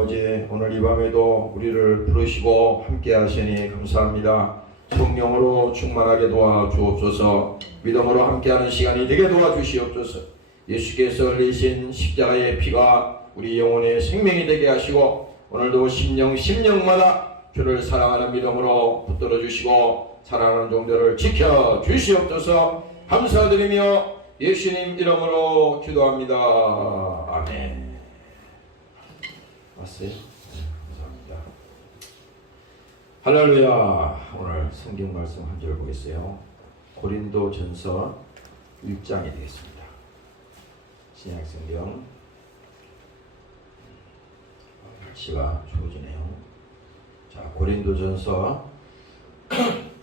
아버지, 오늘 이 밤에도 우리를 부르시고 함께 하시니 감사합니다. 성령으로 충만하게 도와주옵소서. 믿음으로 함께하는 시간이 되게 도와주시옵소서. 예수께서 흘리신 십자가의 피가 우리 영혼의 생명이 되게 하시고 오늘도 심령마다 주를 사랑하는 믿음으로 붙들어 주시고 사랑하는 종들을 지켜 주시옵소서. 감사드리며 예수님 이름으로 기도합니다. 아멘. 왔어요? 네, 감사합니다. 할렐루야. 오늘 성경 말씀 한 절 보겠어요. 고린도전서 1장이 되겠습니다. 신약 성경 날씨가 추워지네요. 자, 고린도전서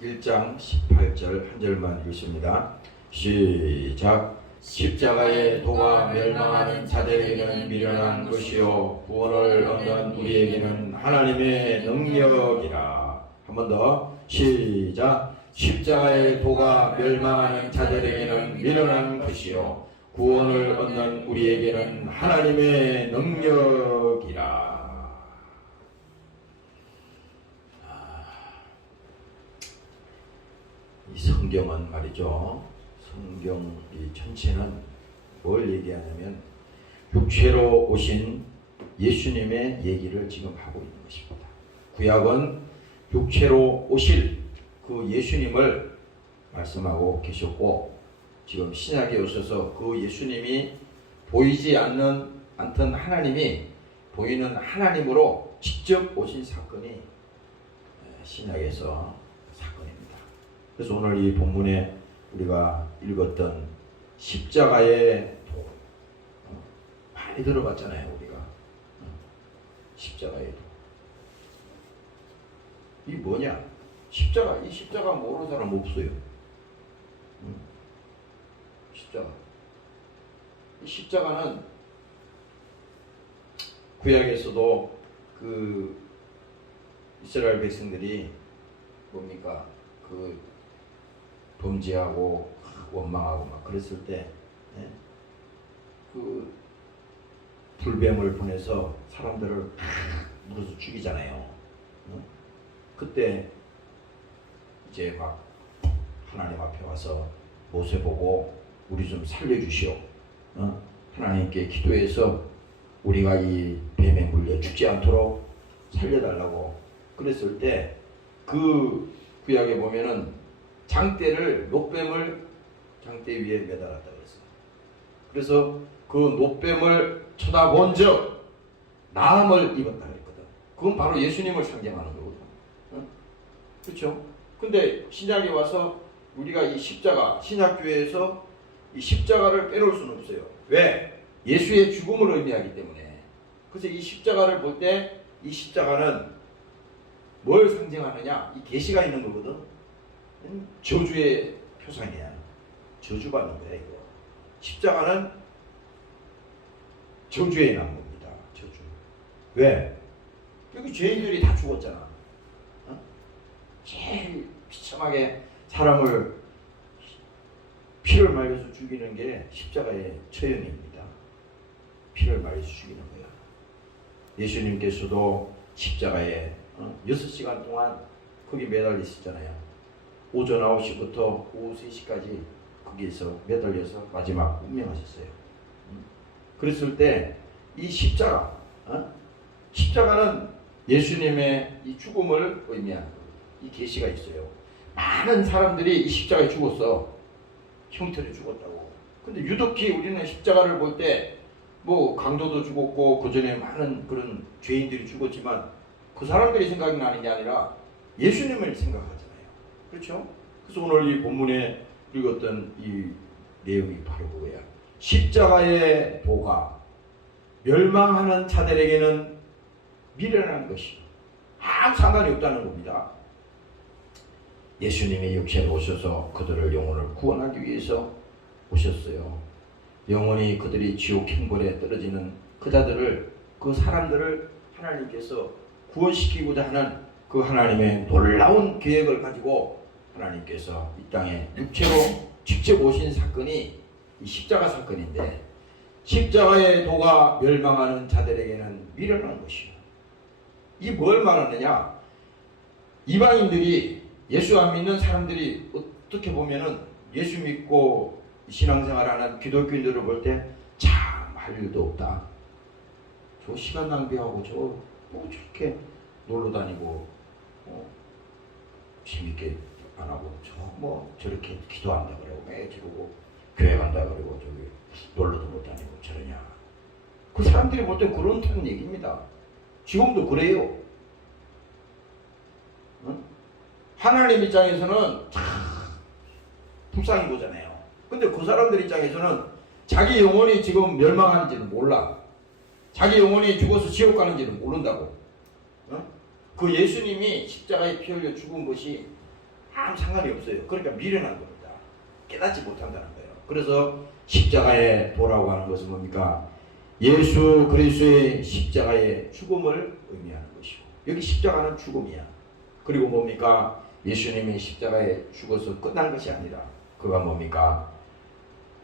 1장 18절 한 절만 읽습니다. 시작. 십자가의 도가 멸망하는 자들에게는 미련한 것이요 구원을 얻는 우리에게는 하나님의 능력이라. 한 번 더. 시작. 십자가의 도가 멸망하는 자들에게는 미련한 것이요 구원을 얻는 우리에게는 하나님의 능력이라. 이 성경은 말이죠. 성경 이 전체는 뭘 얘기하냐면 육체로 오신 예수님의 얘기를 지금 하고 있는 것입니다. 구약은 육체로 오실 그 예수님을 말씀하고 계셨고 지금 신약에 오셔서 그 예수님이 보이지 않던 하나님이 보이는 하나님으로 직접 오신 사건이 신약에서 사건입니다. 그래서 오늘 이 본문에 우리가 읽었던 십자가의 도 많이 들어봤잖아요. 우리가 십자가의 도. 이 뭐냐? 십자가. 이 십자가 모르는 사람 없어요. 십자가. 이 십자가는 구약에서도 그 이스라엘 백성들이 뭡니까? 그 범죄하고 원망하고 막 그랬을 때 그 불뱀을 보내서 사람들을 물어서 죽이잖아요. 그때 이제 막 하나님 앞에 와서 모세 보고 우리 좀 살려주시오. 하나님께 기도해서 우리가 이 뱀에 물려 죽지 않도록 살려달라고 그랬을 때 그 구약에 보면은 장대를 녹뱀을 장대 위에 매달았다 그랬어요. 그래서 그 녹뱀을 쳐다본 적 나음을 입었다 그랬거든. 그건 바로 예수님을 상징하는 거거든. 그렇죠? 근데 신약에 와서 우리가 이 십자가, 신약교회에서 이 십자가를 빼놓을 수는 없어요. 왜? 예수의 죽음을 의미하기 때문에. 그래서 이 십자가를 볼 때 이 십자가는 뭘 상징하느냐? 이 계시가 있는 거거든. 저주의 표상이야. 저주받는 거야 이거. 십자가는 저주에 난 겁니다. 저주. 왜? 여기 죄인들이 다 죽었잖아. 제일 비참하게 사람을 피를 말려서 죽이는 게 십자가의 처형입니다. 피를 말려서 죽이는 거야. 예수님께서도 십자가에 6시간 동안 거기 매달려 있었잖아요. 오전 9시부터 오후 3시까지 거기에서 매달려서 마지막 운명하셨어요. 그랬을 때 이 십자가는 예수님의 이 죽음을 의미하는 거예요. 이 계시가 있어요. 많은 사람들이 이 십자가에 죽었어. 형틀에 죽었다고. 근데 유독히 우리는 십자가를 볼 때 뭐 강도도 죽었고 그 전에 많은 그런 죄인들이 죽었지만 그 사람들이 생각이 나는 게 아니라 예수님을 생각하잖아요. 그렇죠? 그래서 오늘 이 본문에 읽었던 이 내용이 바로 그거야. 십자가의 도가 멸망하는 자들에게는 미련한 것이 아무 상관이 없다는 겁니다. 예수님이 육체로 오셔서 그들을 영혼을 구원하기 위해서 오셨어요. 영원히 그들이 지옥 형벌에 떨어지는 그 자들을, 그 사람들을 하나님께서 구원시키고자 하는 그 하나님의 놀라운 계획을 가지고 하나님께서 이 땅에 육체로 직접 오신 사건이 이 십자가 사건인데, 십자가의 도가 멸망하는 자들에게는 미련한 것이요 이 뭘 말하느냐? 이방인들이 예수 안 믿는 사람들이 어떻게 보면은 예수 믿고 신앙생활하는 기독교인들을 볼 때 참 할 일도 없다. 저 시간 낭비하고 뭐 저렇게 놀러 다니고 재밌게 안 하고 뭐 저렇게 기도한다 그러고 매 저러고 교회 간다 그러고 저기 놀러도 못 다니고 저러냐. 그 사람들이 볼 때 그런다는 얘기입니다. 지금도 그래요. 응? 하나님 입장에서는 참 불쌍히 보잖아요. 근데 그 사람들 입장에서는 자기 영혼이 지금 멸망하는지는 몰라. 자기 영혼이 죽어서 지옥 가는지는 모른다고. 응? 그 예수님이 십자가에 피 흘려 죽은 것이 아무 상관이 없어요. 그러니까 미련한 겁니다. 깨닫지 못한다는 거예요. 그래서 십자가에 도라고 하는 것은 뭡니까? 예수 그리스도의 십자가의 죽음을 의미하는 것이고, 여기 십자가는 죽음이야. 그리고 뭡니까? 예수님이 십자가에 죽어서 끝난 것이 아니라 그가 뭡니까?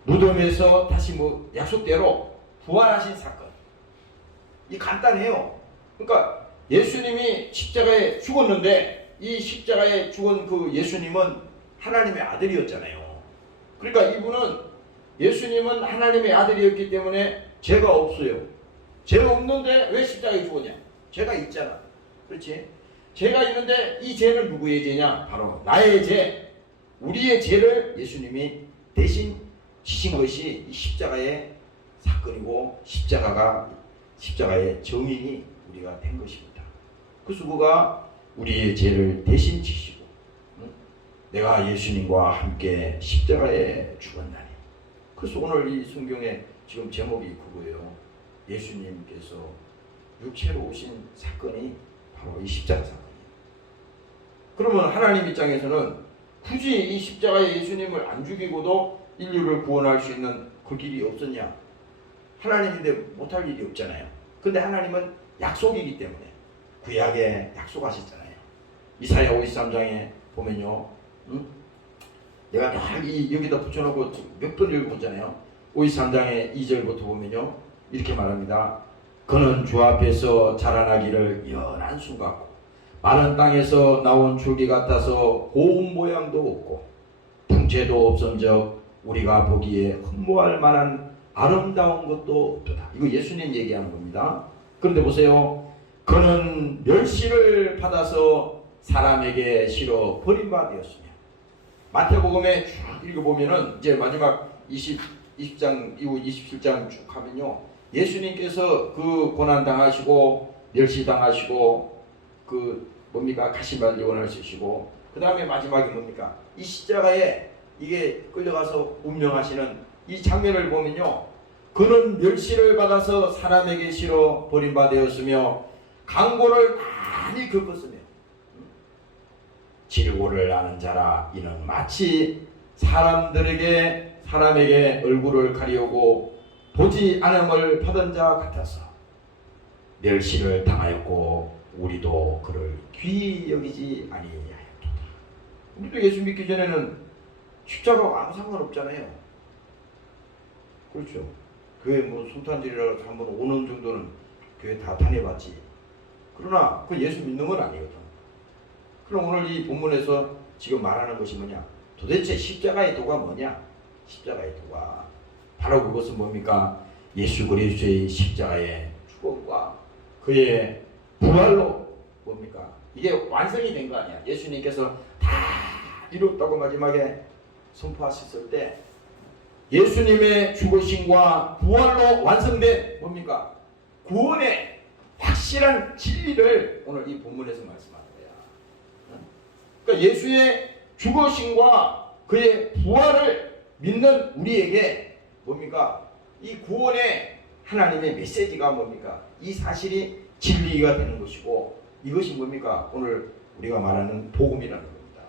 무덤에서 다시 약속대로 부활하신 사건. 이 간단해요. 그러니까 예수님이 십자가에 죽었는데 이 십자가에 죽은 그 예수님은 하나님의 아들이었잖아요. 그러니까 이분은 예수님은 하나님의 아들이었기 때문에 죄가 없어요. 죄가 없는데 왜 십자가에 죽었냐? 죄가 있잖아. 그렇지? 죄가 있는데 이 죄는 누구의 죄냐? 바로 나의 죄, 우리의 죄를 예수님이 대신 지신 것이 이 십자가의 사건이고 십자가의 정인이 우리가 된 것입니다. 그래서 그가 우리의 죄를 대신 지시고 내가 예수님과 함께 십자가에 죽었나니. 그래서 오늘 이 성경에 지금 제목이 그거예요. 예수님께서 육체로 오신 사건이 바로 이 십자가 사건이에요. 그러면 하나님 입장에서는 굳이 이 십자가에 예수님을 안 죽이고도 인류를 구원할 수 있는 그 길이 없었냐? 하나님인데 못할 일이 없잖아요. 근데 하나님은 약속이기 때문에 구약에 약속하셨잖아요. 이사야 53장에 보면요. 내가 다 여기다 붙여놓고 몇 번 읽어보잖아요. 53장의 2절부터 보면요. 이렇게 말합니다. 그는 주 앞에서 자라나기를 연한 수 같고 마른 땅에서 나온 줄기 같아서 고운 모양도 없고 풍채도 없은즉 우리가 보기에 흠모할 만한 아름다운 것도 없도다. 이거 예수님 얘기하는 겁니다. 그런데 보세요. 그는 멸시를 받아서 사람에게 실어 버림받았으며. 마태복음에 쭉 읽어보면은 이제 마지막 20장 이후 27장 쭉 하면요. 예수님께서 그 고난당하시고 멸시당하시고 가시말리원을 쓰시고 그 다음에 마지막에 뭡니까? 이 십자가에 이게 끌려가서 운명하시는 이 장면을 보면요. 그는 멸시를 받아서 사람에게 실어 버림받았으며 강고를 많이 겪었으며 질고를 아는 자라 이는 마치 사람에게 얼굴을 가리우고 보지 않음을 받은 자 같아서 멸시를 당하였고 우리도 그를 귀히 여기지 아니하였도다. 우리도 예수 믿기 전에는 십자가와 아무 상관없잖아요. 그렇죠. 교회 성탄절이라고 한번 오는 정도는 교회 다 다녀봤지. 그러나 그 예수 믿는 건 아니거든. 그럼 오늘 이 본문에서 지금 말하는 것이 뭐냐? 도대체 십자가의 도가 뭐냐? 십자가의 도가 바로 그것은 뭡니까? 예수 그리스도의 십자가의 죽음과 그의 부활로 뭡니까? 이게 완성이 된 거 아니야. 예수님께서 다 이뤘다고 마지막에 선포하셨을 때 예수님의 죽으심과 부활로 완성된 뭡니까? 구원의 확실한 진리를 오늘 이 본문에서 말씀하는 거야. 그러니까 예수의 죽으심과 그의 부활을 믿는 우리에게 뭡니까? 이 구원의 하나님의 메시지가 뭡니까? 이 사실이 진리가 되는 것이고 이것이 뭡니까? 오늘 우리가 말하는 복음이라는 겁니다.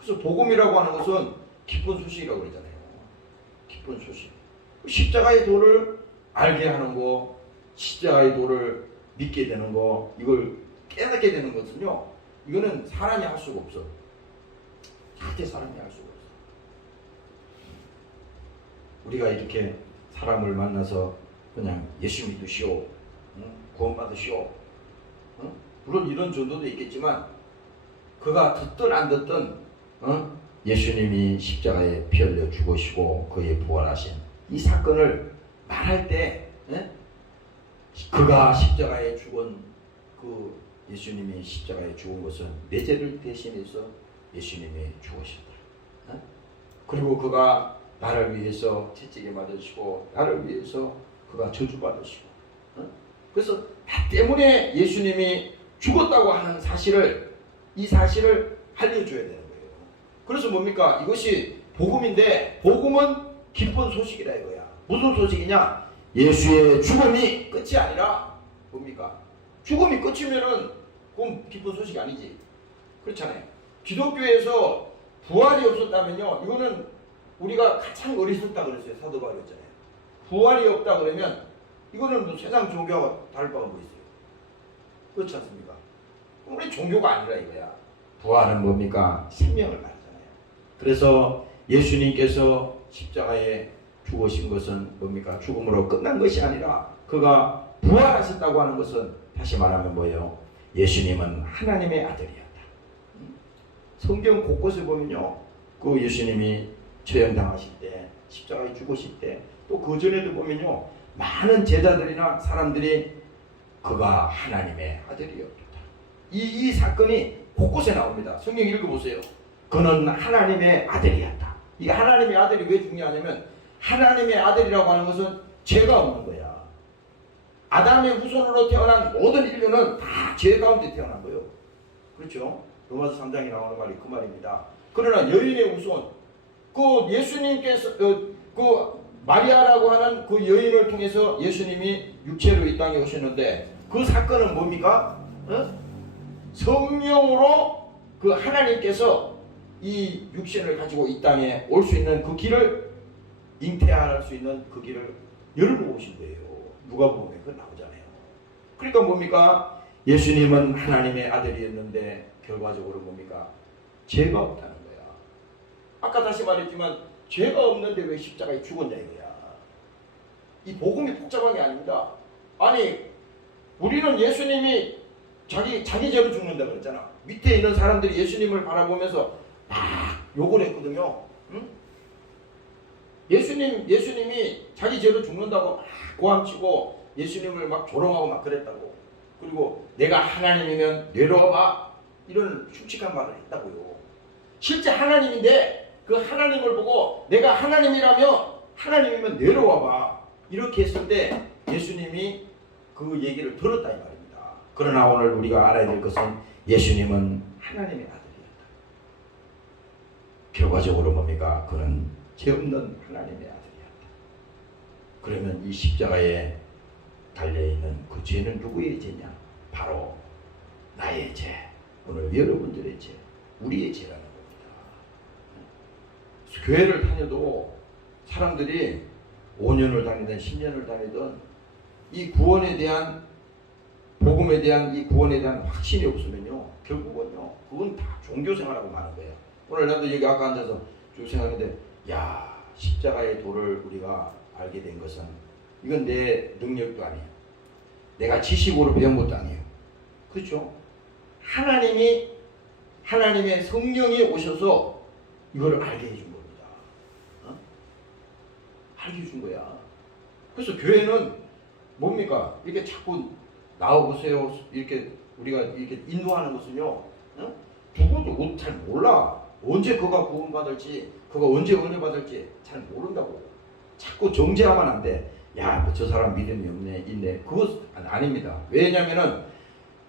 그래서 복음이라고 하는 것은 기쁜 소식이라고 그러잖아요. 기쁜 소식. 십자가의 도를 알게 하는 거, 십자가의 도를 믿게 되는 거, 이걸 깨닫게 되는 것은요. 이거는 사람이 할 수가 없어. 절대 사람이 할 수가 없어. 우리가 이렇게 사람을 만나서 그냥 예수 믿으시오, 구원받으시오, 물론 이런 전도도 있겠지만 그가 듣든 안 듣든 예수님이 십자가에 피 흘려 죽으시고 그의 부활하신 이 사건을 말할 때 그가 십자가에 죽은 그 예수님이 십자가에 죽은 것은 내 죄를 대신해서 예수님이 죽으셨다. 그리고 그가 나를 위해서 채찍에 맞으시고 나를 위해서 그가 저주받으시고 그래서 나 때문에 예수님이 죽었다고 하는 사실을 이 사실을 알려줘야 되는 거예요. 그래서 뭡니까? 이것이 복음인데 복음은 기쁜 소식이라 이거야. 무슨 소식이냐? 예수의 죽음이 끝이 아니라 뭡니까? 죽음이 끝이면은 그건 기쁜 소식이 아니지. 그렇잖아요. 기독교에서 부활이 없었다면요, 이거는 우리가 가장 어리석다 그랬어요. 사도 바울이 했잖아요. 부활이 없다 그러면 이거는 뭐 세상 종교하고 다를 바가 뭐 있어요. 그렇지 않습니까? 우리 종교가 아니라 이거야. 부활은 뭡니까? 생명을 말하잖아요. 그래서 예수님께서 십자가에 죽으신 것은 뭡니까? 죽음으로 끝난 것이 아니라 그가 부활하셨다고 하는 것은 다시 말하면 뭐예요? 예수님은 하나님의 아들이었다. 성경 곳곳에 보면요, 그 예수님이 처형당하실 때, 십자가에 죽으실 때, 또 그 전에도 보면요, 많은 제자들이나 사람들이 그가 하나님의 아들이었다. 이 사건이 곳곳에 나옵니다. 성경 읽어보세요. 그는 하나님의 아들이었다. 이 하나님의 아들이 왜 중요하냐면 하나님의 아들이라고 하는 것은 죄가 없는 거야. 아담의 후손으로 태어난 모든 인류는 다 죄 가운데 태어난 거예요. 그렇죠? 로마서 3장에 나오는 말이 그 말입니다. 그러나 여인의 후손, 그 예수님께서 그 마리아라고 하는 그 여인을 통해서 예수님이 육체로 이 땅에 오셨는데 그 사건은 뭡니까? 성령으로 그 하나님께서 이 육신을 가지고 이 땅에 올 수 있는 그 길을 잉태할 수 있는 그 길을 열어놓으신 거예요. 누가복음에 그 나오잖아요. 그러니까 뭡니까? 예수님은 하나님의 아들이었는데 결과적으로 뭡니까? 죄가 없다는 거야. 아까 다시 말했지만 죄가 없는데 왜 십자가에 죽었냐 이거야. 이 복음이 복잡한 게 아닙니다. 아니 우리는 예수님이 자기 죄로 죽는다 그랬잖아. 밑에 있는 사람들이 예수님을 바라보면서 막 욕을 했거든요. 응? 예수님이 자기 죄로 죽는다고 막 고함치고 예수님을 막 조롱하고 막 그랬다고. 그리고 내가 하나님이면 내려와봐 이런 흉측한 말을 했다고요. 실제 하나님인데 그 하나님을 보고 내가 하나님이면 내려와봐 이렇게 했을 때 예수님이 그 얘기를 들었다 이 말입니다. 그러나 오늘 우리가 알아야 될 것은 예수님은 하나님의 아들이었다. 결과적으로 뭡니까? 그는 죄 없는 하나님의 아들이었다. 그러면 이 십자가에 달려있는 그 죄는 누구의 죄냐? 바로 나의 죄, 오늘 여러분들의 죄, 우리의 죄라는 겁니다. 교회를 다녀도 사람들이 5년을 다니든 10년을 다니든 이 구원에 대한 복음에 대한 이 구원에 대한 확신이 없으면요, 결국은요, 그건 다 종교생활하고 마는 거예요. 오늘 나도 여기 아까 앉아서 쭉 생각했는데, 야, 십자가의 도를 우리가 알게 된 것은 이건 내 능력도 아니에요. 내가 지식으로 배운 것도 아니에요. 그렇죠? 하나님의 성령이 오셔서 이거를 알게 해준 겁니다. 알게 해준 거야. 그래서 교회는 뭡니까? 이렇게 자꾸 나와보세요. 이렇게 우리가 이렇게 인도하는 것은요, 누구도 잘 몰라. 언제 그가 구원받을지, 그가 언제 은혜 받을지 잘 모른다고. 자꾸 정죄하면 안 돼. 야, 뭐 저 사람 믿음이 있네. 그것 아닙니다. 왜냐면은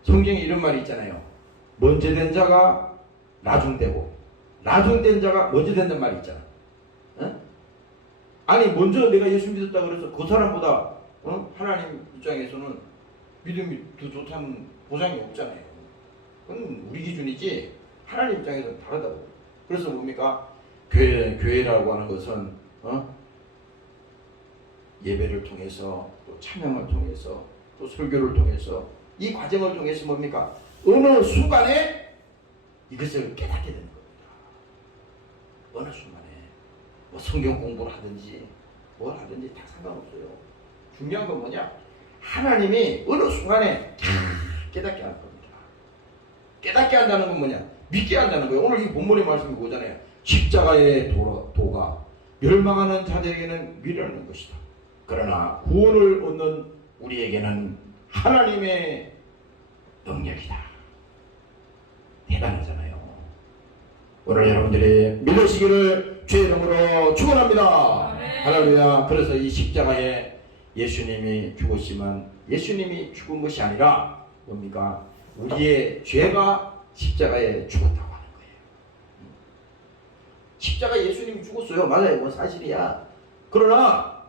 성경에 이런 말이 있잖아요. 먼저 된 자가 나중되고, 나중된 자가 먼저 된다는 말이 있잖아. 아니, 먼저 내가 예수 믿었다 그래서 그 사람보다 하나님 입장에서는 믿음이 더 좋다는 보장이 없잖아요. 그건 우리 기준이지 하나님 입장에서는 다르다고. 그래서 뭡니까? 교회라고 하는 것은 예배를 통해서 또 찬양을 통해서 또 설교를 통해서 이 과정을 통해서 뭡니까? 어느 순간에 이것을 깨닫게 되는 겁니다. 어느 순간에 뭐 성경 공부를 하든지 뭘 하든지 다 상관없어요. 중요한 건 뭐냐? 하나님이 어느 순간에 깨닫게 할 겁니다. 깨닫게 한다는 건 뭐냐? 믿게 한다는 거예요. 오늘 이 본문의 말씀이 그거잖아요. 십자가의 도가 멸망하는 자들에게는 미련한 것이다. 그러나 구원을 얻는 우리에게는 하나님의 능력이다. 대단하잖아요. 오늘 여러분들이 믿으시기를 주의 이름으로 축원합니다. 할렐루야. 그래서 이 십자가에 예수님이 죽었지만 예수님이 죽은 것이 아니라 뭡니까? 우리의 죄가 십자가에 죽었다고 하는 거예요. 십자가에 예수님이 죽었어요. 맞아요. 그건 사실이야. 그러나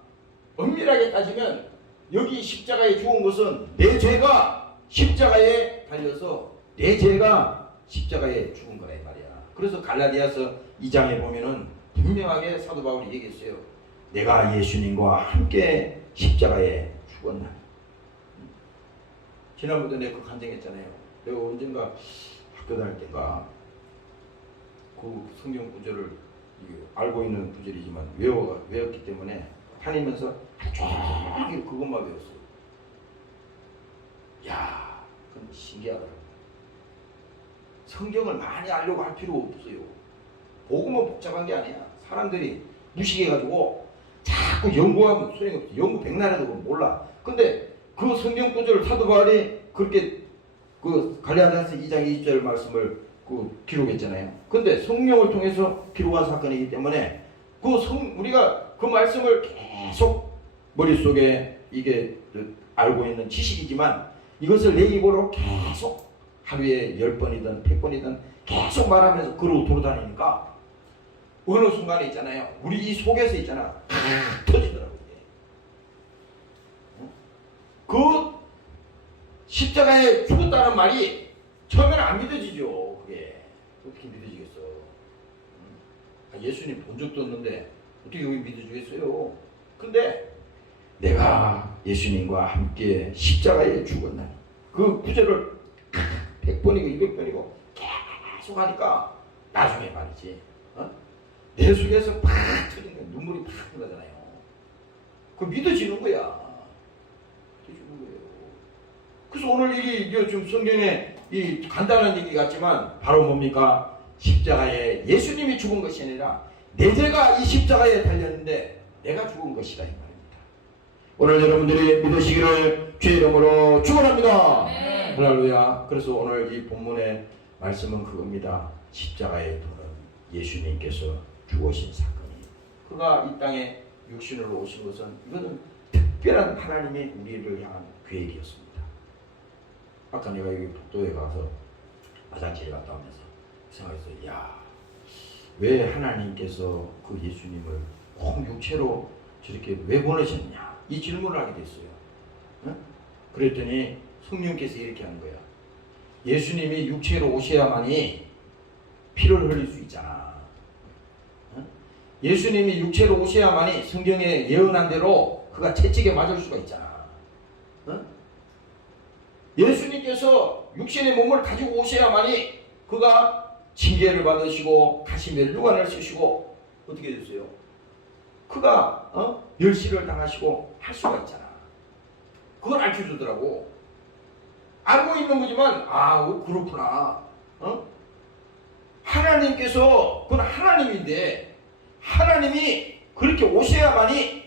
엄밀하게 따지면 여기 십자가에 죽은 것은 내 죄가 십자가에 달려서 내 죄가 십자가에 죽은 거라 이 말이야. 그래서 갈라디아서 2장에 보면은 분명하게 사도 바울이 얘기했어요. 내가 예수님과 함께 십자가에 죽었나. 지난번에 내가 그 간증했잖아요. 내가 언젠가 학교 다닐 때가 그 성경 구절을 알고 있는 구절이지만 외웠기 때문에 다니면서 종일 그것만 외웠어요. 야, 그건 신기하더라고요. 성경을 많이 알려고 할 필요 없어요. 복음은 복잡한 게 아니야. 사람들이 무식해가지고 자꾸 연구하면 소용이 없어. 연구 백날 해도 몰라. 근데 그 성경 구절을 사도 바울이 그렇게 그 갈라디아서 2장 20절 말씀을 그 기록했잖아요. 근데 성령을 통해서 기록한 사건이기 때문에 우리가 그 말씀을 계속 머릿속에 이게 알고 있는 지식이지만 이것을 내 입으로 계속 하루에 10번이든 100번이든 계속 말하면서 그러고 돌아다니니까 어느 순간에 있잖아요. 우리 이 속에서 있잖아. 터지더라고요. 그 십자가에 죽었다는 말이 처음에는 안 믿어지죠. 그게 어떻게 믿어지겠어? 예수님 본 적도 없는데 어떻게 여기 믿어주겠어요? 근데 내가 예수님과 함께 십자가에 죽었나니 그 구절을 100번이고 200번이고 계속 하니까 나중에 말이지 내 속에서 팍 터지는 눈물이 팍 나잖아요. 그 믿어지는 거야. 믿어지는 거예요. 그래서 오늘 이게 좀 성경에 이 간단한 얘기 같지만 바로 뭡니까? 십자가에 예수님이 죽은 것이 아니라 내 죄가 이 십자가에 달렸는데 내가 죽은 것이다 이 말입니다. 오늘 여러분들이 믿으시기를 주의 이름으로 축원합니다. 할렐루야. 그래서 오늘 이 본문의 말씀은 그겁니다. 십자가에 도는 예수님께서 죽으신 사건이 그가 이 땅에 육신으로 오신 것은 이거는 특별한 하나님의 우리를 향한 계획이었습니다. 아까 내가 여기 복도에 가서 화장실에 갔다 오면서 생각했어요. 야, 왜 하나님께서 그 예수님을 꼭 육체로 저렇게 왜 보내셨냐 이 질문을 하게 됐어요. 응? 그랬더니 성령께서 이렇게 하는 거야. 예수님이 육체로 오셔야만이 피를 흘릴 수 있잖아. 응? 예수님이 육체로 오셔야만이 성경에 예언한 대로 그가 채찍에 맞을 수가 있잖아. 응? 예수님께서 육신의 몸을 가지고 오셔야만이 그가 징계를 받으시고 다시 멸류관을 쓰시고 어떻게 됐어요? 그가 멸시를 당하시고 할 수가 있잖아. 그걸 알려주더라고. 알고 있는 거지만 그렇구나. 하나님께서 그건 하나님인데 하나님이 그렇게 오셔야만이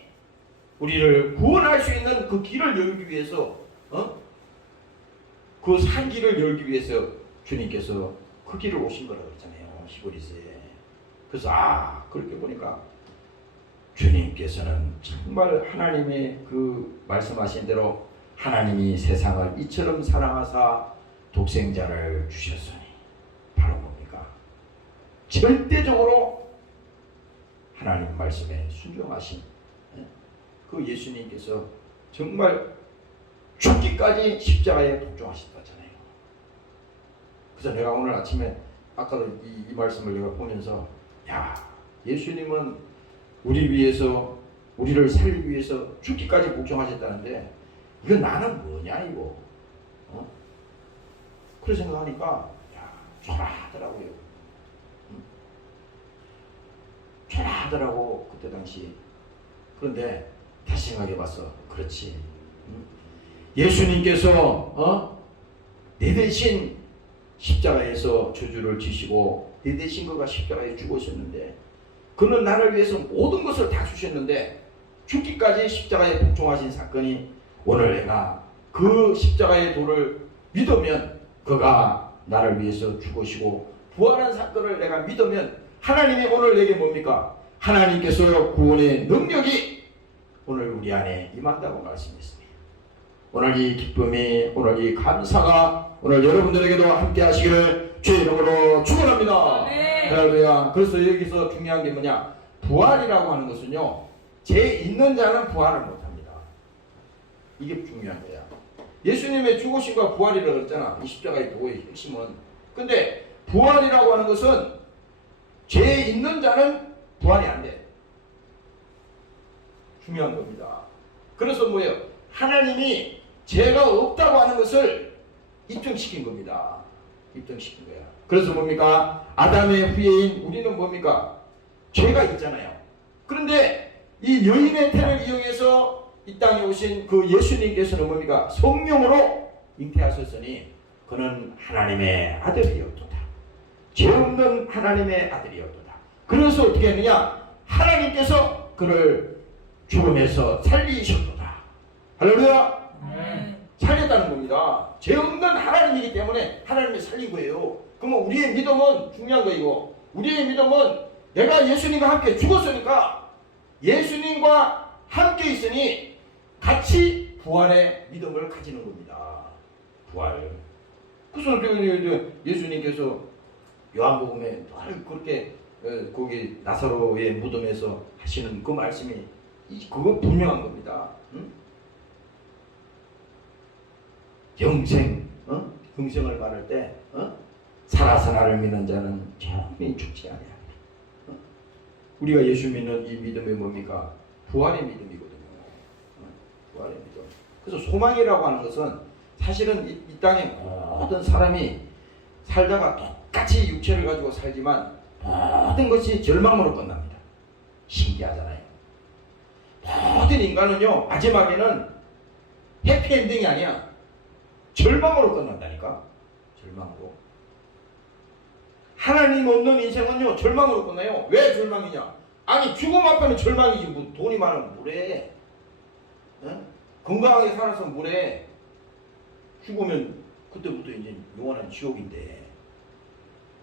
우리를 구원할 수 있는 그 길을 열기 위해서 그 산 길을 열기 위해서 주님께서 그 길을 오신 거라고 그랬잖아요. 히브리서에. 그래서 그렇게 보니까 주님께서는 정말 하나님의 그 말씀하신 대로 하나님이 세상을 이처럼 사랑하사 독생자를 주셨으니 바로 뭡니까? 절대적으로 하나님 말씀에 순종하신 그 예수님께서 정말 죽기까지 십자가에 복종하셨다잖아요. 그래서 내가 오늘 아침에 아까도 이 말씀을 내가 보면서 예수님은 우리 위해서 우리를 살리기 위해서 죽기까지 복종하셨다는데 이거 나는 뭐냐 이거 그런 생각하니까 초라하더라고요. 초라하더라고 그때 당시. 그런데 다시 생각해봤어. 그렇지. 예수님께서 내 대신 십자가에서 저주를 지시고 내 대신 그가 십자가에 죽으셨는데 그는 나를 위해서 모든 것을 다 주셨는데 죽기까지 십자가에 복종하신 사건이 오늘 내가 그 십자가의 도를 믿으면 그가 나를 위해서 죽으시고 부활한 사건을 내가 믿으면 하나님이 오늘 내게 뭡니까? 하나님께서 구원의 능력이 오늘 우리 안에 임한다고 말씀했습니다. 오늘 이 기쁨이, 오늘 이 감사가 오늘 여러분들에게도 함께 하시기를 주의 이름으로 축원합니다. 할렐루야. 그래서 여기서 중요한 게 뭐냐? 부활이라고 하는 것은요, 죄 있는 자는 부활을 못합니다. 이게 중요한 거야. 예수님의 죽으심과 부활이라고 했잖아. 이 십자가의 도의 핵심은. 근데 부활이라고 하는 것은 죄 있는 자는 부활이 안 돼. 중요한 겁니다. 그래서 뭐예요? 하나님이 죄가 없다고 하는 것을 입증시킨 겁니다. 입증시킨 거야. 그래서 뭡니까? 아담의 후예인 우리는 뭡니까? 죄가 있잖아요. 그런데 이 여인의 태를 이용해서 이 땅에 오신 그 예수님께서는 뭡니까? 성령으로 잉태하셨으니 그는 하나님의 아들이었도다. 죄 없는 하나님의 아들이었도다. 그래서 어떻게 했느냐? 하나님께서 그를 죽음에서 살리셨도다. 할렐루야. 살렸다는 겁니다. 죄 없는 하나님이기 때문에 하나님이 살린 거예요. 그러면 우리의 믿음은 중요한 거이고, 우리의 믿음은 내가 예수님과 함께 죽었으니까 예수님과 함께 있으니 같이 부활의 믿음을 가지는 겁니다. 부활. 그래서 예수님께서 요한복음에 늘 그렇게 거기 나사로의 무덤에서 하시는 그 말씀이 그거 분명한 겁니다. 응? 영생, 영생을 말할 때 살아서 나를 믿는 자는 영원히 죽지 아니하리라. 우리가 예수 믿는 이 믿음이 뭡니까? 부활의 믿음이거든요. 부활의 믿음. 그래서 소망이라고 하는 것은 사실은 이 땅에 모든 사람이 살다가 똑같이 육체를 가지고 살지만 모든 것이 절망으로 끝납니다. 신기하잖아요. 모든 인간은요, 마지막에는 해피엔딩이 아니야. 절망으로 끝난다니까. 절망으로. 하나님 없는 인생은요, 절망으로 끝나요. 왜 절망이냐? 아니, 죽음 앞에는 절망이지. 뭐 돈이 많으면 뭐래? 응? 건강하게 살아서 뭐래? 죽으면 그때부터 이제 영원한 지옥인데.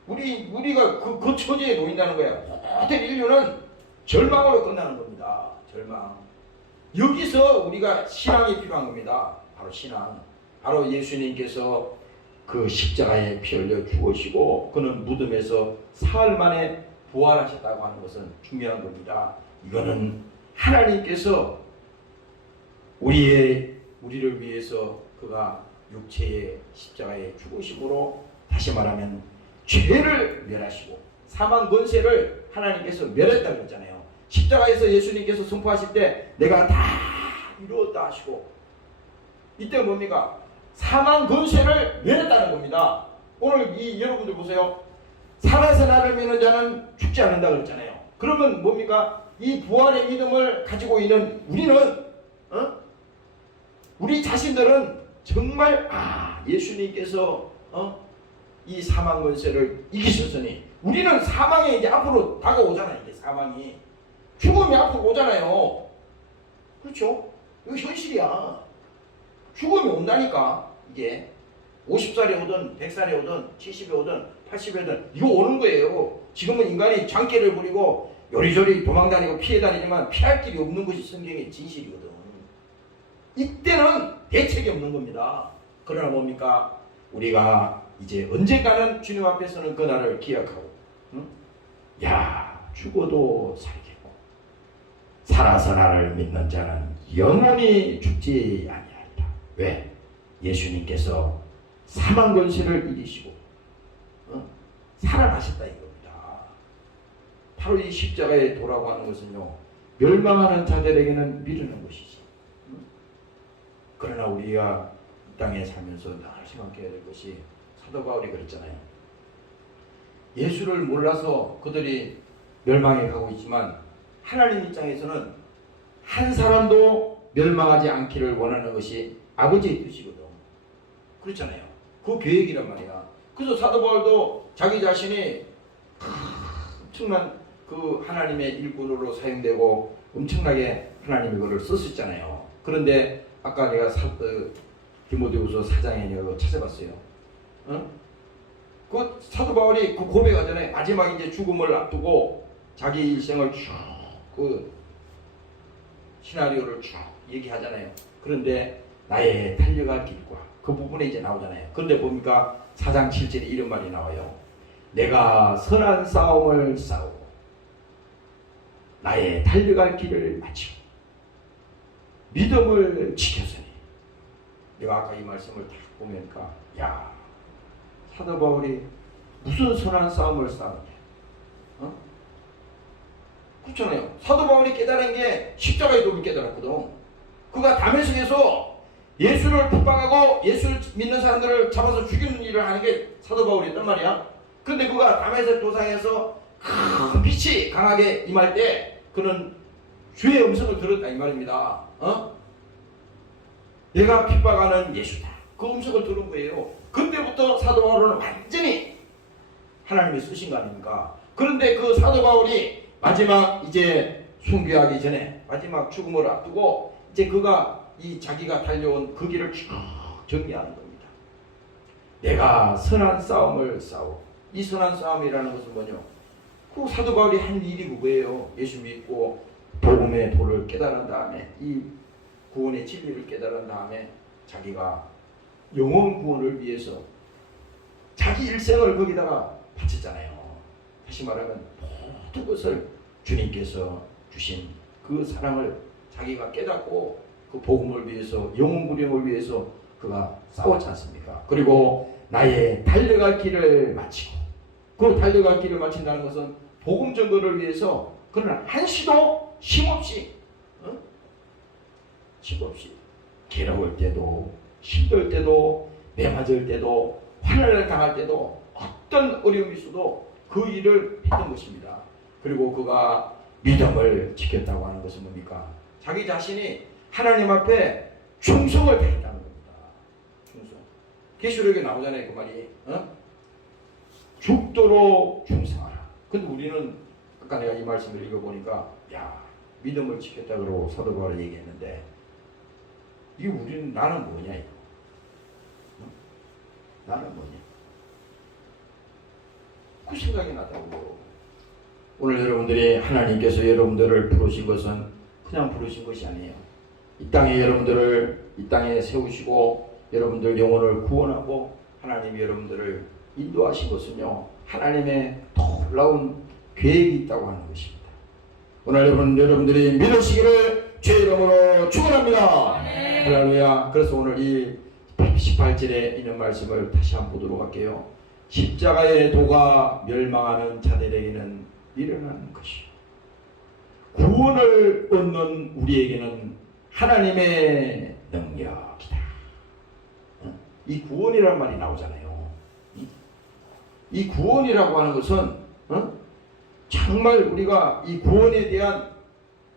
우리가 그 처지에 놓인다는 거야. 하여튼 인류는 절망으로 끝나는 겁니다. 절망. 여기서 우리가 신앙이 필요한 겁니다. 바로 신앙. 바로 예수님께서 그 십자가에 피 흘려 죽으시고 그는 무덤에서 사흘 만에 부활하셨다고 하는 것은 중요한 겁니다. 이거는 하나님께서 우리를 위해서 그가 육체의 십자가에 죽으심으로 다시 말하면 죄를 멸하시고 사망 권세를 하나님께서 멸했다고 그랬잖아요. 십자가에서 예수님께서 선포하실 때 내가 다 이루었다 하시고 이때 뭡니까? 사망 권세를 멸했다는 겁니다. 오늘 여러분들 보세요. 살아서 나를 믿는 자는 죽지 않는다 그랬잖아요. 그러면 뭡니까? 이 부활의 믿음을 가지고 있는 우리는 우리 자신들은 정말 예수님께서 이 사망 권세를 이기셨으니 우리는 사망이 이제 앞으로 다가오잖아요. 이제 사망이 죽음이 앞으로 오잖아요. 그렇죠? 이거 현실이야. 죽음이 온다니까. 이게 50살에 오든 100살에 오든 70에 오든 80에 오든 이거 오는 거예요. 지금은 인간이 장기를 부리고 요리조리 도망다니고 피해 다니지만 피할 길이 없는 것이 성경의 진실이거든. 이때는 대책이 없는 겁니다. 그러나 뭡니까? 우리가 이제 언젠가는 주님 앞에서는 그날을 기억하고 죽어도 살겠고 살아서 나를 믿는 자는 영원히 죽지 아니하리라. 왜? 예수님께서 사망 권세를 이기시고 살아나셨다 이겁니다. 바로 이 십자가의 도라고 하는 것은요, 멸망하는 자들에게는 미루는 것이지. 그러나 우리가 이 땅에 살면서 늘 생각해야 될 것이 사도 바울이 그랬잖아요. 예수를 몰라서 그들이 멸망해 가고 있지만 하나님 입장에서는 한 사람도 멸망하지 않기를 원하는 것이 아버지의 뜻이거든. 그렇잖아요. 그 계획이란 말이야. 그래서 사도 바울도 자기 자신이 엄청난 그 하나님의 일꾼으로 사용되고 엄청나게 하나님이 그걸 썼었잖아요. 그런데 아까 내가 디모데후서 4장에 내가 찾아봤어요. 그 사도 바울이 그 고백하기 전에 마지막 이제 죽음을 앞두고 자기 일생을 쭉 그 시나리오를 쭉 얘기하잖아요. 그런데 나의 달려갈 길과 그 부분에 이제 나오잖아요. 그런데 보니까 4장 7절에 이런 말이 나와요. 내가 선한 싸움을 싸우고 나의 달려갈 길을 마치고 믿음을 지켰으니. 내가 아까 이 말씀을 딱 보니까 야, 사도 바울이 무슨 선한 싸움을 싸우냐? 그렇잖아요. 사도 바울이 깨달은 게 십자가의 도를 깨달았거든. 그가 다메섹에서 예수를 핍박하고 예수를 믿는 사람들을 잡아서 죽이는 일을 하는 게 사도 바울이었단 말이야. 그런데 그가 다메섹 도상에서 큰 빛이 강하게 임할 때 그는 주의 음성을 들었다 이 말입니다. 내가 핍박하는 예수다. 그 음성을 들은 거예요. 그때부터 사도 바울은 완전히 하나님이 쓰신 거 아닙니까? 그런데 그 사도 바울이 마지막 이제 순교하기 전에 마지막 죽음을 앞두고 이제 그가 이 자기가 달려온 그 길을 쭉 정리하는 겁니다. 내가 선한 싸움을 싸우고. 이 선한 싸움이라는 것은 뭐냐? 그 사도 바울이 한 일이 그거예요. 예수 믿고 복음의 도를 깨달은 다음에 이 구원의 진리를 깨달은 다음에 자기가 영혼 구원을 위해서 자기 일생을 거기다가 바쳤잖아요. 다시 말하면 모든 것을 주님께서 주신 그 사랑을 자기가 깨닫고 그 복음을 위해서 영혼 구원을 위해서 그가 싸웠지 않습니까? 그리고 나의 달려갈 길을 마치고 그 달려갈 길을 마친다는 것은 복음 전거를 위해서 그는 한시도 쉼없이 괴로울 때도 힘들 때도 매맞을 때도 환난을 당할 때도 어떤 어려움이 있어도 그 일을 했던 것입니다. 그리고 그가 믿음을 지켰다고 하는 것은 뭡니까? 자기 자신이 하나님 앞에 충성을 다했다는 겁니다. 충성. 계시록에 나오잖아요. 그 말이. 죽도록 충성하라. 근데 우리는 아까 내가 이 말씀을 읽어보니까 야, 믿음을 지켰다 그러고 사도 바울이 얘기했는데 이게 우리는 나는 뭐냐 이거. 나는 뭐냐. 그 생각이 나더라고요. 오늘 여러분들이 하나님께서 여러분들을 부르신 것은 그냥 부르신 것이 아니에요. 이 땅에 여러분들을 이 땅에 세우시고 여러분들 영혼을 구원하고 하나님이 여러분들을 인도하신 것은요, 하나님의 놀라운 계획이 있다고 하는 것입니다. 오늘 여러분들이 믿으시기를 주의 이름으로 축원합니다. 할렐루야. 그래서 오늘 이 18절에 있는 말씀을 다시 한번 보도록 할게요. 십자가의 도가 멸망하는 자들에게는 일어나는 것이요, 구원을 얻는 우리에게는 하나님의 능력이다. 이 구원이란 말이 나오잖아요. 이 구원이라고 하는 것은 정말 우리가 이 구원에 대한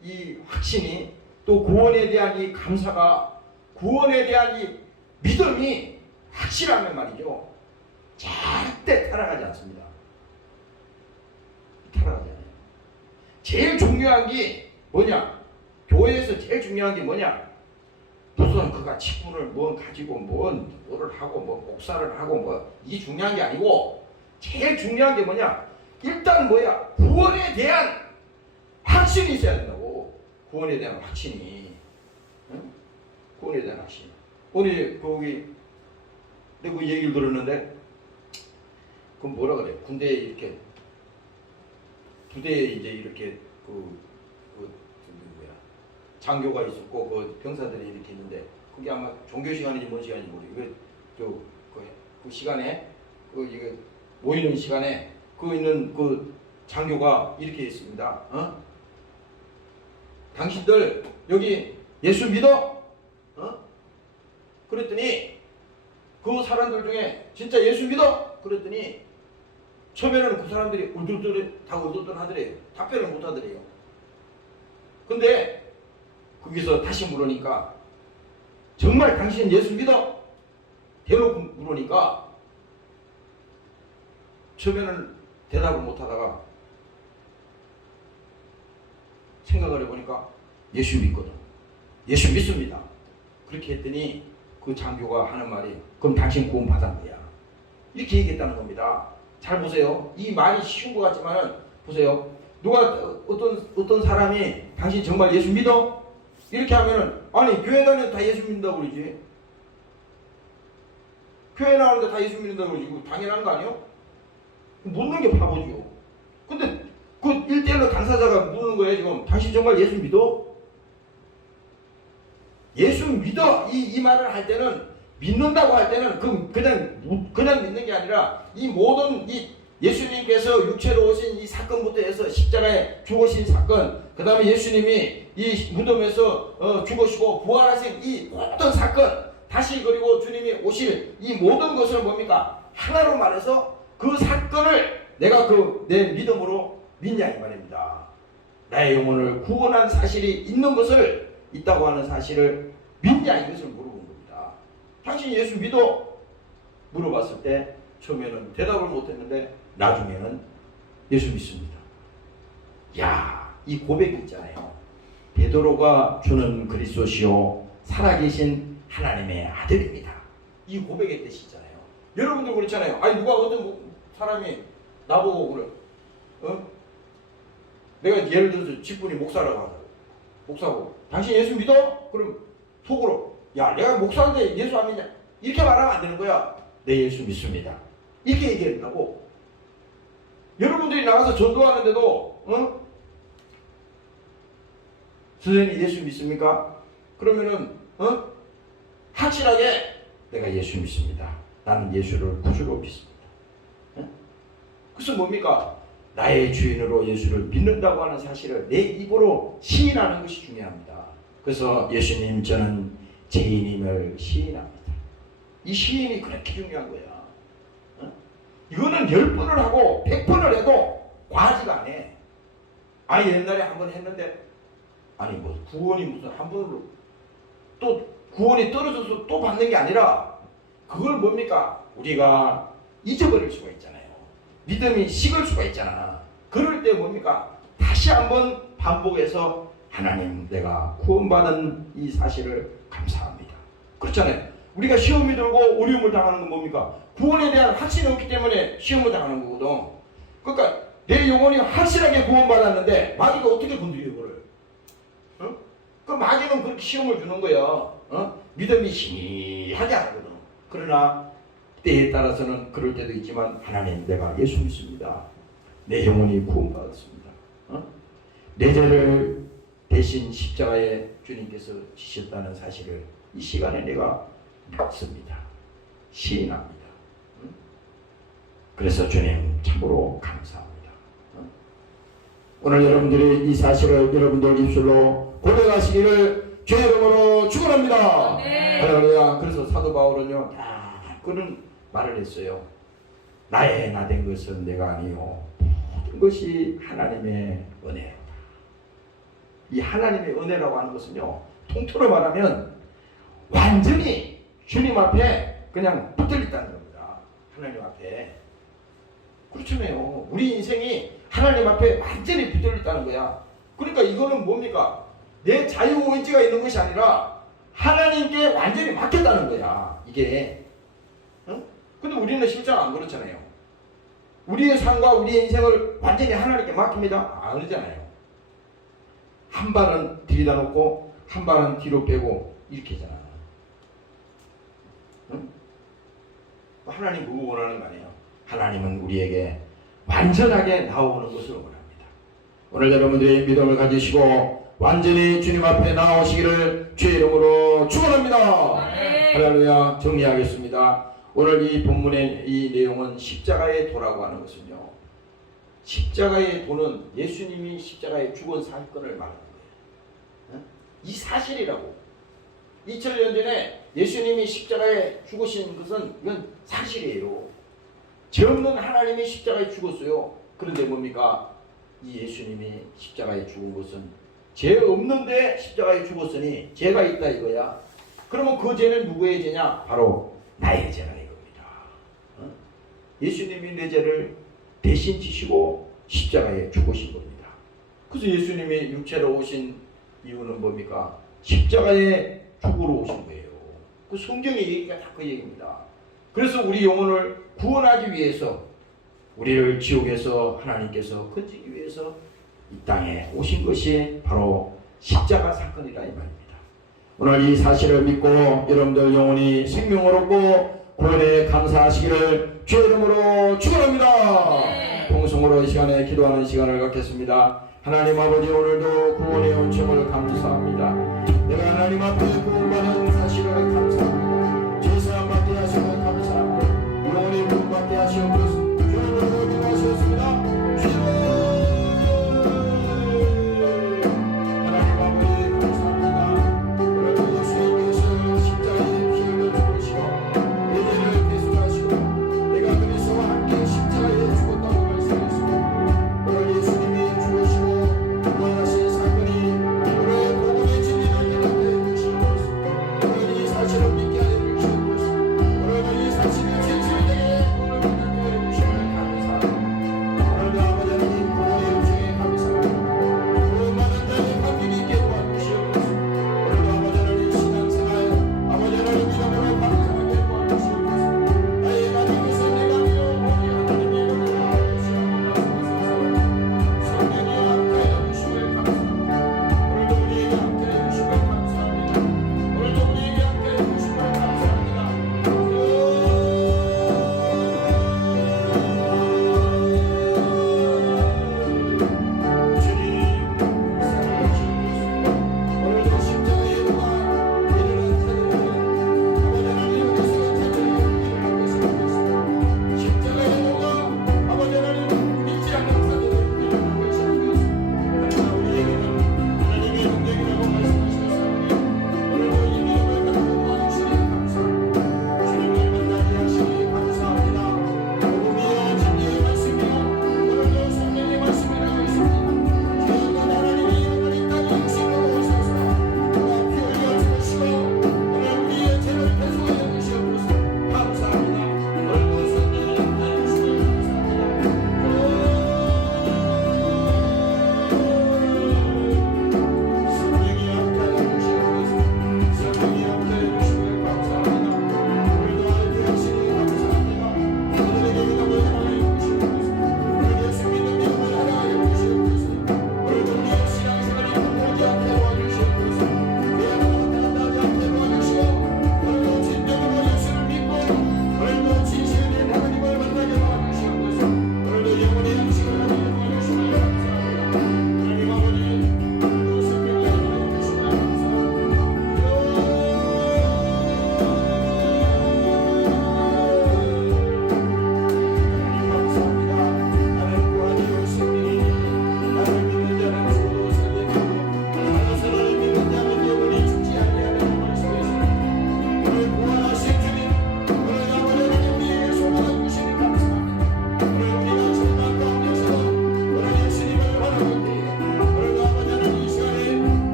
이 확신이, 또 구원에 대한 이 감사가, 구원에 대한 이 믿음이 확실하면 말이죠, 절대 타락하지 않습니다. 타락하지 않아요. 제일 중요한 게 뭐냐? 교회에서 제일 중요한 게 뭐냐? 무슨 그가 직분을 뭐 가지고 뭐를 하고 뭐 목사를 하고 뭐 이게 중요한 게 아니고, 제일 중요한 게 뭐냐? 일단 뭐야? 구원에 대한 확신이 있어야 된다고. 구원에 대한 확신이. 응? 구원에 대한 확신. 오늘 거기 내가 그 얘기를 들었는데, 그 뭐라 그래? 군대에 이렇게 부대에 이제 이렇게 뭐야, 장교가 있었고 그 병사들이 이렇게 있는데, 그게 아마 종교 시간인지 뭔 시간인지 모르겠어요. 그 시간에 이거 모이는 시간에 있는 그 장교가 이렇게 있습니다. 당신들 여기 예수 믿어? 그랬더니 그 사람들 중에 진짜 예수 믿어? 그랬더니 처음에는 그 사람들이 울들들 하더래요. 답변을 못 하더래요. 근데 거기서 다시 물으니까, 정말 당신 예수 믿어? 대놓고 물으니까 처음에는 대답을 못하다가 생각을 해보니까 예수 믿거든. 예수 믿습니다. 그렇게 했더니 그 장교가 하는 말이 그럼 당신 구원 받은 거야. 이렇게 얘기했다는 겁니다. 잘 보세요. 이 말이 쉬운 것 같지만은 보세요. 누가 어떤 사람이 당신 정말 예수 믿어? 이렇게 하면은 아니 교회 다니는 다 예수 믿는다고 그러지. 교회 나오는데 다 예수 믿는다고 그러지. 이거 당연한 거 아니에요? 묻는 게 바보죠. 근데 그 1대1로 당사자가 묻는 거예요. 지금 당신 정말 예수 믿어? 예수 믿어 이 말을 할 때는 믿는다고 할 때는 그냥 믿는 게 아니라 이 모든 이 예수님께서 육체로 오신 이 사건부터 해서 십자가에 죽으신 사건, 그 다음에 예수님이 이 무덤에서 죽으시고 부활하신 이 모든 사건, 다시 그리고 주님이 오실 이 모든 것을 뭡니까? 하나로 말해서 그 사건을 내가 내 믿음으로 믿냐 이 말입니다. 나의 영혼을 구원한 사실이 있다고 하는 사실을 믿냐 이것을 물어본 겁니다. 당신 예수 믿어? 물어봤을 때 처음에는 대답을 못했는데 나중에는 예수 믿습니다. 야, 이 고백이 있잖아요. 베드로가 주는 그리스도시요 살아계신 하나님의 아들입니다. 이 고백의 뜻이잖아요. 여러분들 그렇잖아요. 아니 누가 어떤 사람이 나보고 그래. 내가 예를 들어서 직분이 목사라고 하자고. 목사고 당신 예수 믿어? 그럼 속으로 야 내가 목사인데 예수 안 믿냐? 이렇게 말하면 안 되는 거야. 네 예수 믿습니다. 이렇게 얘기한다고. 여러분들이 나가서 전도하는데도 선생님 예수 믿습니까? 그러면은 확실하게 내가 예수 믿습니다. 나는 예수를 구주로 믿습니다. 그래서 뭡니까? 나의 주인으로 예수를 믿는다고 하는 사실을 내 입으로 시인하는 것이 중요합니다. 그래서 예수님 저는 죄인임을 시인합니다. 이 시인이 그렇게 중요한 거야. 이거는 10번을 하고 100번을 해도 과하지가 않아. 아니 옛날에 한번 했는데 아니 뭐 구원이 무슨 한 번으로 또 구원이 떨어져서 또 받는 게 아니라 그걸 뭡니까? 우리가 잊어버릴 수가 있잖아요. 믿음이 식을 수가 있잖아. 그럴 때 뭡니까? 다시 한번 반복해서 하나님 내가 구원받은 이 사실을 감사합니다. 그렇잖아요. 우리가 시험이 들고 어려움을 당하는 건 뭡니까? 구원에 대한 확신이 없기 때문에 시험을 당하는 거거든. 그러니까 내 영혼이 확실하게 구원받았는데 마귀가 어떻게 건드려 이거를? 그 마귀는 그렇게 시험을 주는 거야. 믿음이 희미하게 하거든. 그러나 때에 따라서는 그럴 때도 있지만 하나님 내가 예수 믿습니다. 내 영혼이 구원받았습니다. 내 죄를 대신 십자가에 주님께서 지셨다는 사실을 이 시간에 내가 믿습니다. 시인합니다. 그래서 주님 참으로 감사합니다. 오늘 여러분들이 이 사실을 여러분들 입술로 고백하시기를 주의 이름으로 축원합니다. 할렐루야. 그래서 사도 바울은요, 그런 말을 했어요. 나의 나된 것은 내가 아니요 모든 것이 하나님의 은혜로다. 이 하나님의 은혜라고 하는 것은요, 통틀어 말하면 완전히 주님 앞에 그냥 붙들렸다는 겁니다. 하나님 앞에. 그렇잖아요. 우리 인생이 하나님 앞에 완전히 붙들렸다는 거야. 그러니까 이거는 뭡니까? 내 자유의지가 있는 것이 아니라 하나님께 완전히 맡겼다는 거야. 이게. 근데 우리는 실제로 안 그렇잖아요. 우리의 삶과 우리의 인생을 완전히 하나님께 맡깁니다. 안 그러잖아요. 한 발은 들이다 놓고 한 발은 뒤로 빼고 이렇게 하잖아. 하나님 그거 원하는 거 아니에요. 하나님은 우리에게 완전하게 나오는 것을 원합니다. 오늘 여러분들의 믿음을 가지시고 완전히 주님 앞에 나오시기를 주의 이름으로 축원합니다. 할렐루야. 정리하겠습니다. 오늘 이 본문의 이 내용은 십자가의 도라고 하는 것은요, 십자가의 도는 예수님이 십자가에 죽은 사건을 말하는 거예요. 이 사실이라고. 2000년 전에 예수님이 십자가에 죽으신 것은 이건 사실이에요. 죄 없는 하나님이 십자가에 죽었어요. 그런데 뭡니까? 이 예수님이 십자가에 죽은 것은 죄 없는데 십자가에 죽었으니 죄가 있다 이거야. 그러면 그 죄는 누구의 죄냐? 바로 나의 죄는 이겁니다. 예수님이 내 죄를 대신 지시고 십자가에 죽으신 겁니다. 그래서 예수님이 육체로 오신 이유는 뭡니까? 십자가에 죽으러 오신 거예요. 그 성경의 얘기가 다 그 얘기입니다. 그래서 우리 영혼을 구원하기 위해서, 우리를 지옥에서 하나님께서 건지기 위해서 이 땅에 오신 것이 바로 십자가 사건이라 이 말입니다. 오늘 이 사실을 믿고 여러분들 영혼이 생명을 얻고 구원에 감사하시기를 주의 이름으로 축원합니다. 동성으로 이 시간에 기도하는 시간을 갖겠습니다. 하나님 아버지, 오늘도 구원의 은총을 감사합니다. 내가 하나님 앞에 구원받은 사실을 감사합니다. 죄사함 받게 하시면 감사합니다. 영원히 구원받게 하시옵소서. 주님으로 기도하셨습니다. 하나님 아버지 감사합니다. 여러분 예수님께서 십자가에 피 흘려 죽으시고 내 죄를 배속하시고 내가 그리스도와 함께 십자가에 죽었다고 말씀하셨습니다. 오늘 예수님이 죽으시고 구원하신 사건이 오늘 복음의 진리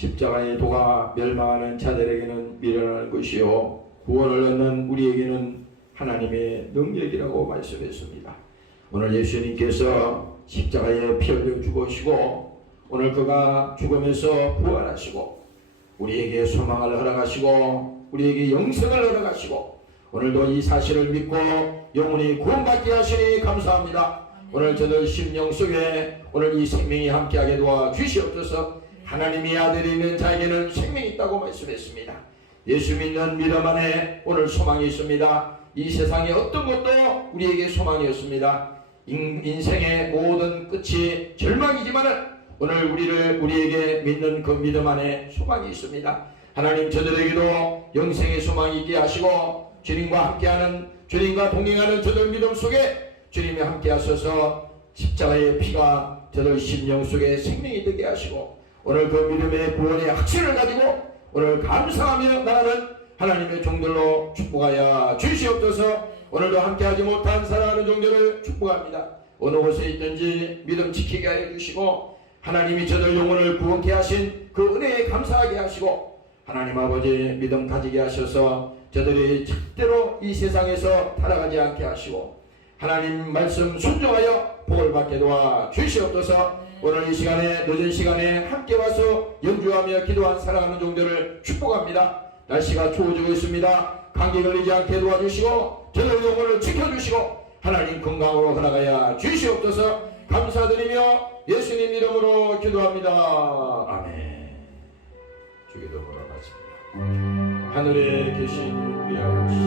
십자가의 도가 멸망하는 자들에게는 미련한 것이요 구원을 얻는 우리에게는 하나님의 능력이라고 말씀했습니다. 오늘 예수님께서 십자가에 피 흘려 죽으시고 오늘 그가 죽음에서 부활하시고 우리에게 소망을 허락하시고 우리에게 영생을 허락하시고 오늘도 이 사실을 믿고 영원히 구원받게 하시니 감사합니다. 오늘 저들 심령 속에 오늘 이 생명이 함께하게 도와 주시옵소서. 하나님의 아들이 있는 자에게는 생명이 있다고 말씀했습니다. 예수 믿는 믿음 안에 오늘 소망이 있습니다. 이 세상의 어떤 것도 우리에게 소망이었습니다. 인생의 모든 끝이 절망이지만은 오늘 우리에게 믿는 그 믿음 안에 소망이 있습니다. 하나님 저들에게도 영생의 소망이 있게 하시고 주님과 함께하는 주님과 동행하는 저들 믿음 속에 주님이 함께 하셔서 십자가의 피가 저들 심령 속에 생명이 되게 하시고 오늘 그 믿음의 구원의 확신을 가지고 오늘 감사하며 나가는 하나님의 종들로 축복하여 주시옵소서. 오늘도 함께하지 못한 사랑하는 종들을 축복합니다. 어느 곳에 있든지 믿음 지키게 하여 주시고 하나님이 저들 영혼을 구원케 하신 그 은혜에 감사하게 하시고 하나님 아버지 믿음 가지게 하셔서 저들이 절대로 이 세상에서 타락하지 않게 하시고 하나님 말씀 순종하여 복을 받게 도와 주시옵소서. 오늘 이 시간에 늦은 시간에 함께 와서 연주하며 기도한 사랑하는 종들을 축복합니다. 날씨가 추워지고 있습니다. 감기 걸리지 않게 도와주시고 저들 영혼을 지켜주시고 하나님 건강으로 살아가야 주시옵소서. 감사드리며 예수님 이름으로 기도합니다. 아멘. 주기도문을 마칩니다. 하늘에 계신 우리 아버지